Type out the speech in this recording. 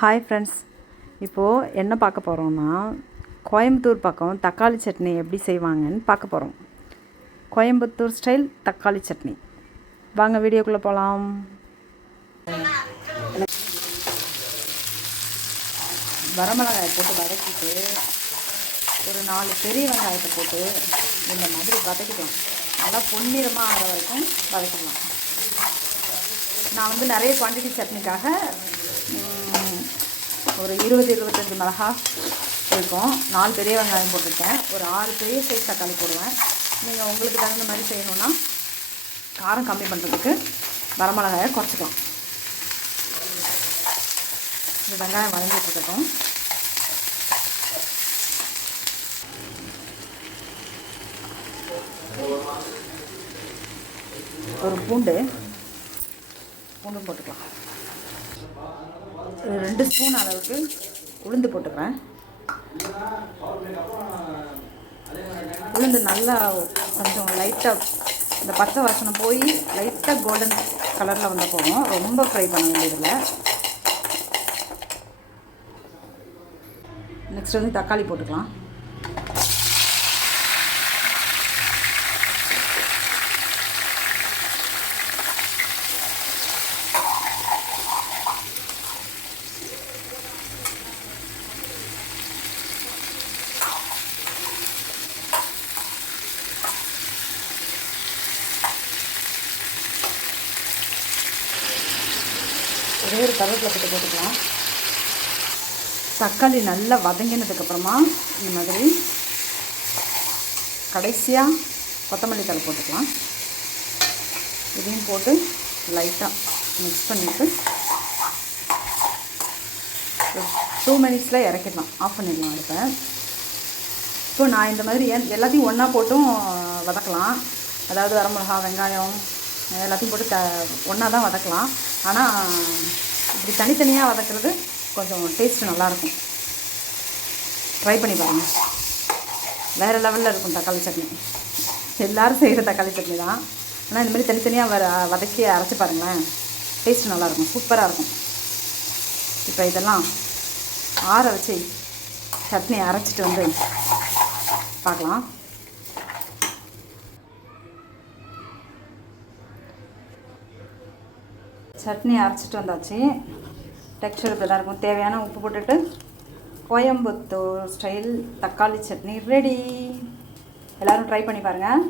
Hi friends இப்போது என்ன பார்க்க போகிறோம்னா கோயம்புத்தூர் பக்கம் தக்காளி சட்னி எப்படி செய்வாங்கன்னு பார்க்க போகிறோம் கோயம்புத்தூர் ஸ்டைல் தக்காளி சட்னி. வாங்க வீடியோக்குள்ளே போகலாம் வரமிளகாயை போட்டு வதக்கிட்டு ஒரு நாலு பெரிய வெங்காயத்தை போட்டு இந்த மாதிரி வதக்கிக்கலாம். நல்லா பொன்னிறமாக ஆகிற வரைக்கும் வதக்கிக்கலாம். நான் வந்து நிறைய குவான்டிட்டி சட்னிக்காக ஒரு இருபது இருபத்தஞ்சி மிளகா இருக்கும். நாலு பெரிய வெங்காயம் போட்டிருக்கேன். ஒரு ஆறு பெரிய சைஸ் தக்காளி போடுவேன். நீங்கள் உங்களுக்கு தகுந்த மாதிரி செய்யணுன்னா காரம் கம்மி பண்ணுறதுக்கு வரமிளகாயை குறைச்சிக்கலாம். இந்த வெங்காயம் வதங்கிட்டு இருக்கட்டும். ஒரு பூண்டு பூண்டு போட்டுக்கலாம். ஒரு ரெண்டு ஸ்பூன் அளவுக்கு உளுந்து போட்டுக்கிறேன். உளுந்து நல்லா கொஞ்சம் லைட்டாக இந்த பச்சை வாசனை போய் லைட்டாக கோல்டன் கலரில் வந்த போகும் ரொம்ப ஃப்ரை பண்ண வேண்டியதில்லை. நெக்ஸ்ட் வந்து தக்காளி போட்டுக்கலாம். ஒரே ஒரு கருவேப்பிலை போட்டு போட்டுக்கலாம். தக்காளி நல்லா வதங்கினதுக்கப்புறமா இந்த மாதிரி கடைசியாக கொத்தமல்லி தழை போட்டுக்கலாம். இதையும் போட்டு லைட்டாக மிக்ஸ் பண்ணிவிட்டு டூ மினிட்ஸில் இறக்கிடலாம். ஆஃப் பண்ணிடலாம் அடுப்பை. இப்போ நான் இந்த மாதிரி எல்லாத்தையும் ஒன்றா போட்டும் வதக்கலாம். அதாவது வரமிளகா வெங்காயம் எல்லாத்தையும் போட்டு த ஒன்றா தான் வதக்கலாம். ஆனால் இப்படி தனித்தனியாக வதக்கிறது கொஞ்சம் டேஸ்ட் நல்லாயிருக்கும். ட்ரை பண்ணி பாருங்கள் வேறு லெவலில் இருக்கும் தக்காளி சட்னி. எல்லோரும் செய்கிற தக்காளி சட்னி தான். ஆனால் இந்த மாதிரி தனித்தனியாக வர வதக்கி அரைச்சி பாருங்களேன். டேஸ்ட் நல்லாயிருக்கும். சூப்பராக இருக்கும். இப்போ இதெல்லாம் ஆற வச்சு சட்னி அரைச்சிட்டு வந்து பார்க்கலாம். சட்னி அரைச்சிட்டு வந்தாச்சு. டெக்ஸ்டர் இப்படி தான் இருக்கும் தேவையான உப்பு போட்டுட்டு கோயம்புத்தூர் ஸ்டைல் தக்காளி சட்னி ரெடி எல்லோரும் ட்ரை பண்ணி பாருங்கள்